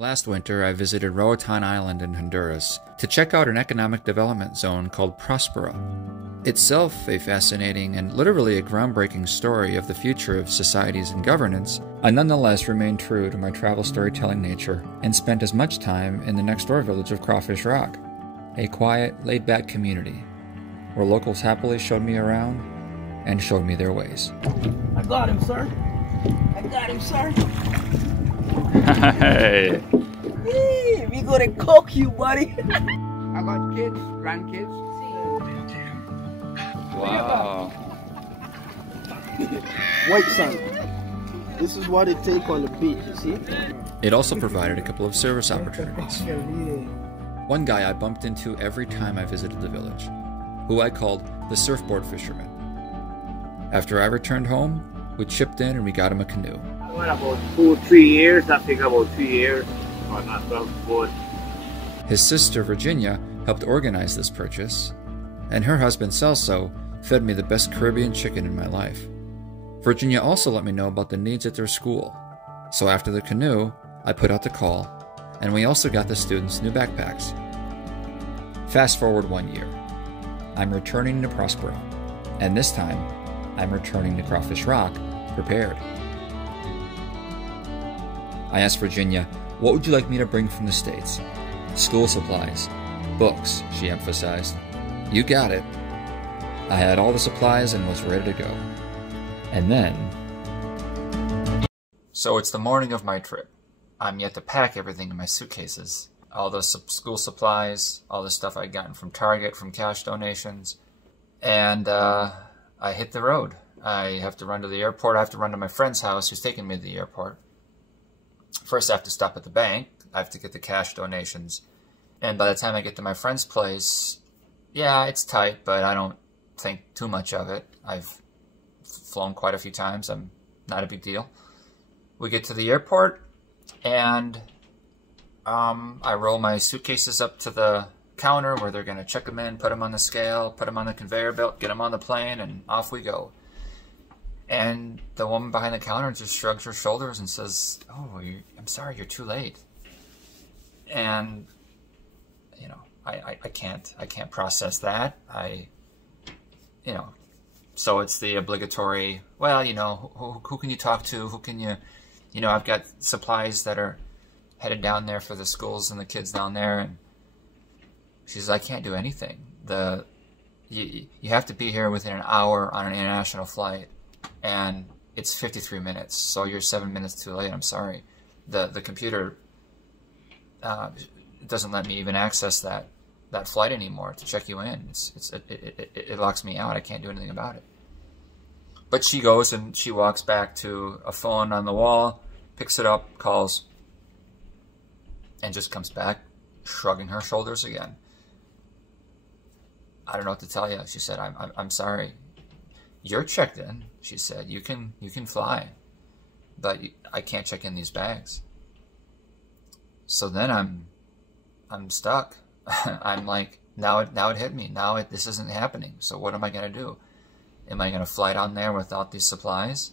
Last winter, I visited Roatan Island in Honduras to check out an economic development zone called Prospera. Itself a fascinating and literally a groundbreaking story of the future of societies and governance, I nonetheless remained true to my travel storytelling nature and spent as much time in the next-door village of Crawfish Rock, a quiet, laid-back community where locals happily showed me around and showed me their ways. I got him, sir. I got him, sir. Hey. Hey, we gonna cook you, buddy. I got kids, grandkids. Wow. White sand. This is what it take on the beach, you see? It also provided a couple of service opportunities. One guy I bumped into every time I visited the village, who I called the surfboard fisherman. After I returned home, we chipped in and we got him a canoe. I went about 2 or 3 years. I think about 3 years. But not well good. His sister Virginia helped organize this purchase, and her husband Celso fed me the best Caribbean chicken in my life. Virginia also let me know about the needs at their school, so after the canoe, I put out the call, and we also got the students new backpacks. Fast forward 1 year. I'm returning to Prospero, and this time, I'm returning to Crawfish Rock prepared. I asked Virginia, what would you like me to bring from the States? School supplies. Books, she emphasized. You got it. I had all the supplies and was ready to go. And then... So it's the morning of my trip. I'm yet to pack everything in my suitcases. All the school supplies, all the stuff I'd gotten from Target, from cash donations. And I hit the road. I have to run to the airport. I have to run to my friend's house who's taking me to the airport. First, I have to stop at the bank. I have to get the cash donations. And by the time I get to my friend's place, yeah, it's tight, but I don't think too much of it. I've flown quite a few times. I'm not a big deal. We get to the airport, and I roll my suitcases up to the counter where they're going to check them in, put them on the scale, put them on the conveyor belt, get them on the plane, and off we go. And the woman behind the counter just shrugs her shoulders and says, "Oh, I'm sorry, you're too late." And, you know, I can't process that. So it's the obligatory, well, you know, who can you talk to? Who can you know, I've got supplies that are headed down there for the schools and the kids down there. And she says, I can't do anything. You have to be here within an hour on an international flight. And it's 53 minutes, so you're 7 minutes too late. I'm sorry. The computer doesn't let me even access that flight anymore to check you in. It locks me out. I can't do anything about it. But she goes and she walks back to a phone on the wall, picks it up, calls, and just comes back shrugging her shoulders again. I don't know what to tell you. She said, I'm sorry. You're checked in, she said. You can fly, but I can't check in these bags. So then I'm stuck. I'm like, now it hit me. This isn't happening. So what am I gonna do? Am I gonna fly down there without these supplies?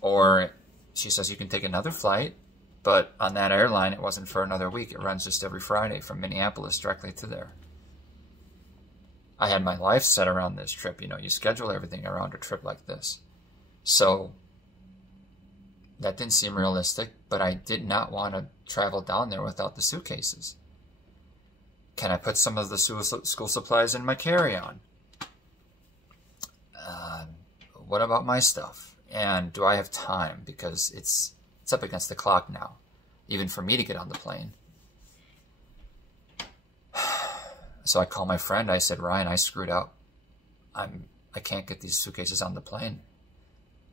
Or she says you can take another flight, but on that airline it wasn't for another week. It runs just every Friday from Minneapolis directly to there. I had my life set around this trip. You know, you schedule everything around a trip like this. So that didn't seem realistic, but I did not want to travel down there without the suitcases. Can I put some of the school supplies in my carry-on? What about my stuff? And do I have time? Because it's up against the clock now, even for me to get on the plane. So I called my friend. I said, Ryan, I screwed up. I can't get these suitcases on the plane.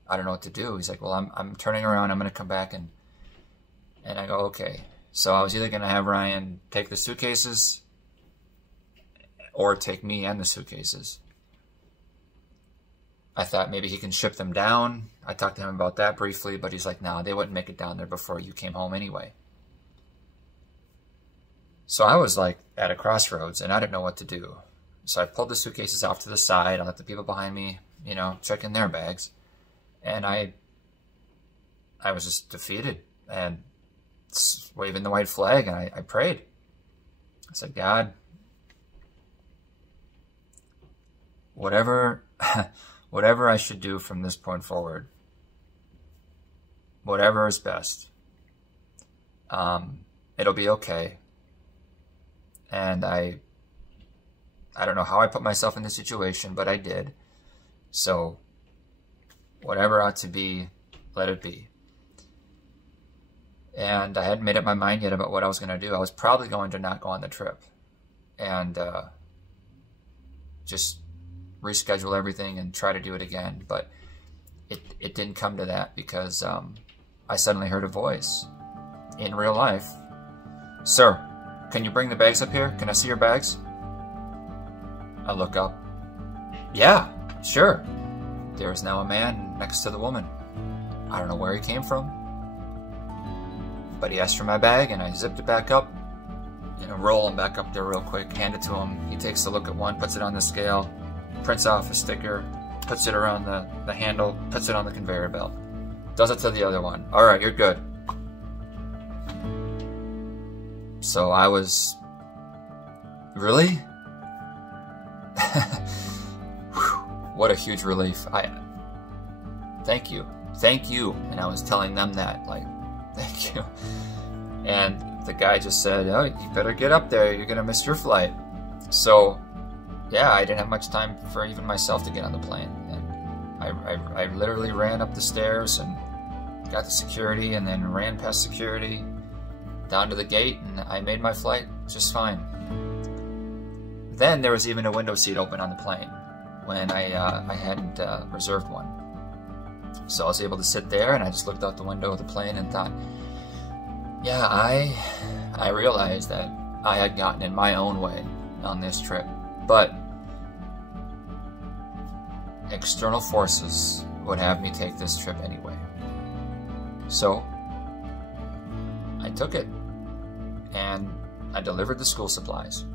I don't know what to do. He's like, well, I'm turning around. I'm going to come back. And I go, okay. So I was either going to have Ryan take the suitcases or take me and the suitcases. I thought maybe he can ship them down. I talked to him about that briefly, but he's like, no, they wouldn't make it down there before you came home anyway. So I was like at a crossroads and I didn't know what to do. So I pulled the suitcases off to the side. I let the people behind me, you know, check in their bags. And I was just defeated. And waving the white flag, and I prayed. I said, God, whatever I should do from this point forward, whatever is best, it'll be okay. And I don't know how I put myself in this situation, but I did. So whatever ought to be, let it be. And I hadn't made up my mind yet about what I was going to do. I was probably going to not go on the trip and just reschedule everything and try to do it again. But it didn't come to that, because I suddenly heard a voice in real life. Sir, can you bring the bags up here? Can I see your bags? I look up. Yeah, sure. There is now a man next to the woman. I don't know where he came from, but he asked for my bag, and I zipped it back up, roll them back up there real quick, hand it to him. He takes a look at one, puts it on the scale, prints off a sticker, puts it around the handle, puts it on the conveyor belt, does it to the other one. All right, you're good. So I was, really? What a huge relief. Thank you. And I was telling them that, like, thank you. And the guy just said, oh, you better get up there, you're gonna miss your flight. So yeah, I didn't have much time for even myself to get on the plane. And I literally ran up the stairs and got to security, and then ran past security down to the gate, and I made my flight just fine. Then there was even a window seat open on the plane when I hadn't reserved one. So I was able to sit there, and I just looked out the window of the plane and thought, yeah, I realized that I had gotten in my own way on this trip, but external forces would have me take this trip anyway. So I took it, and I delivered the school supplies.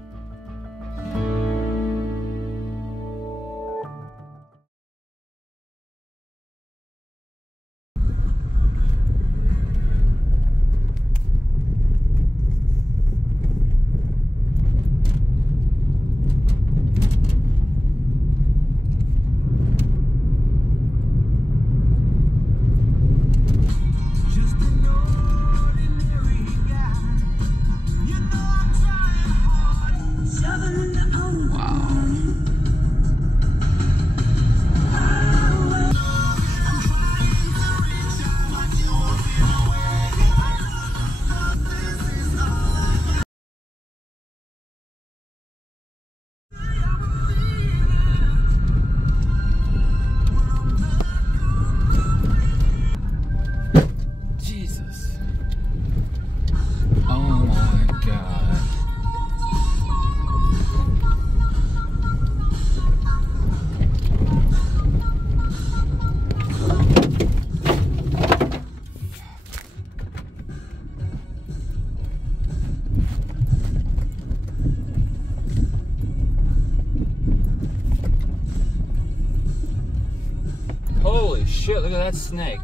Holy shit, look at that snake.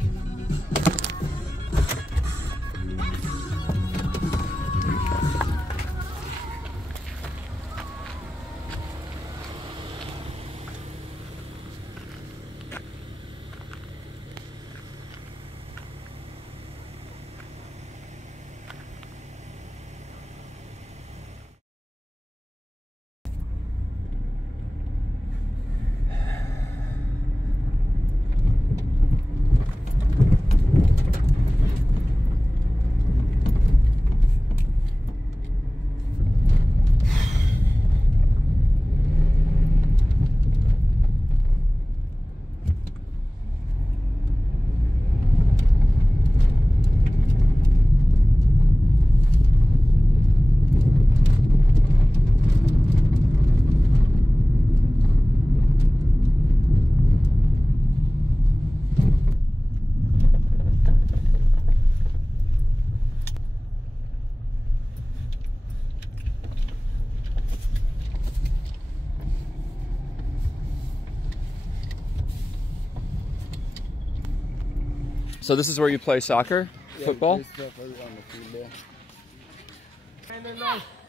So this is where you play soccer? football? There's stuff around the field there.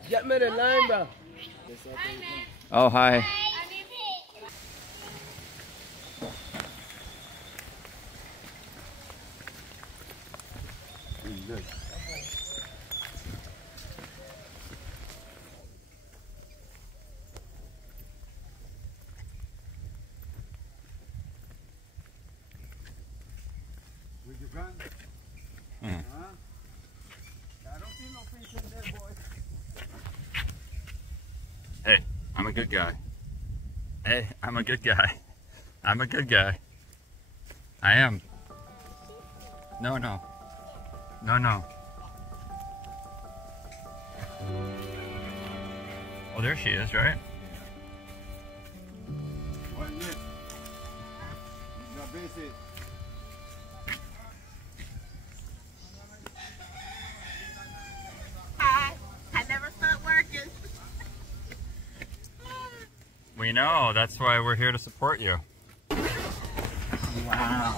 Get me the line, bro. Oh, hi. Hey, I'm a good guy. Hey, I'm a good guy. I'm a good guy. I am. No, no. No, no. Oh, there she is, right? I never start working. We know. That's why we're here to support you. Wow.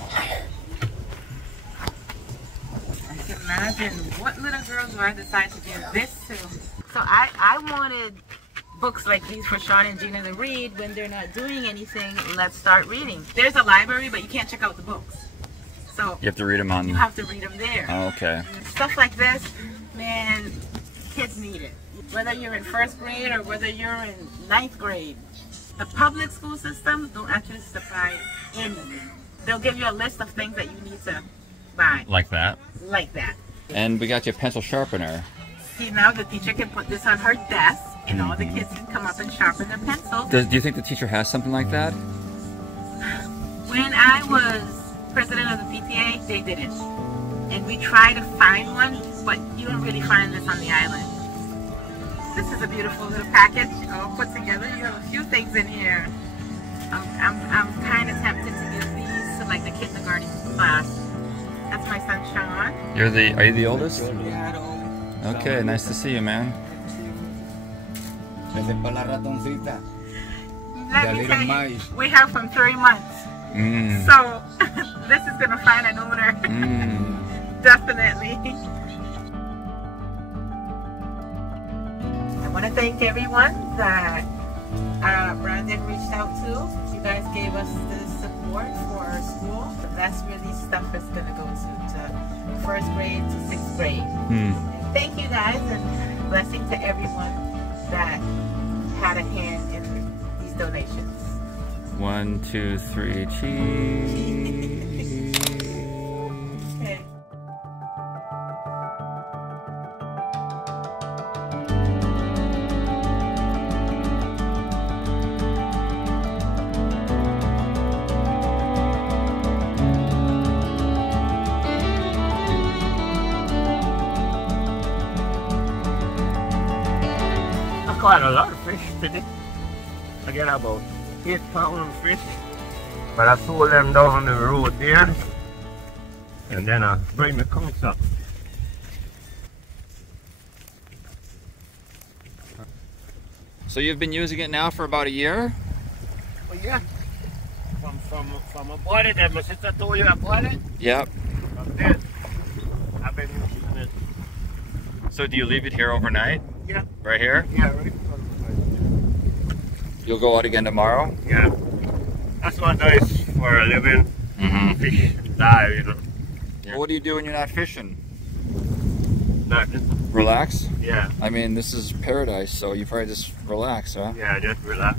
I can imagine what little girls do I decide to give this to. So I wanted books like these for Sean and Gina to read when they're not doing anything. Let's start reading. There's a library, but you can't check out the books. So You have to read them on... you have to read them there. Oh, okay. Stuff like this, man, kids need it. Whether you're in first grade or whether you're in 9th grade. The public school system don't actually supply anything. They'll give you a list of things that you need to buy. Like that. Like that. And we got you a pencil sharpener. See, now the teacher can put this on her desk and all the kids can come up and sharpen their pencils. Do you think the teacher has something like that? When I was president of the PTA, they didn't. And we tried to find one, but you don't really find this on the island. This is a beautiful little package all put together. You have a few things in here. I'm kind of tempted to give these to like the kindergarten class. That's my son Sean. Are you the oldest? Okay, nice to see you, man. Let me tell you, we have from 3 months. So this is gonna find an owner. Definitely. I want to thank everyone that Brandon reached out to. You guys gave us the support for our school. That's where these stuff is going to go to 1st grade to 6th grade. And thank you guys, and blessing to everyone that had a hand in these donations. 1, 2, 3, cheese. Okay. Quite a lot of fish today. I get about 8 pounds of fish. But I sold them down on the road there. And then I bring the conchs up. So you've been using it now for about a year? Oh yeah. From I bought it, and my sister told you I bought it. Yep. From there, I've been using it. So do you leave it here overnight? Yeah. Right here? Yeah, right. You'll go out again tomorrow? Yeah. That's what I do for a living. Fish, dive, you know. Yeah. What do you do when you're not fishing? Nothing. Relax? Yeah. I mean, this is paradise, so you probably just relax, huh? Yeah, just relax.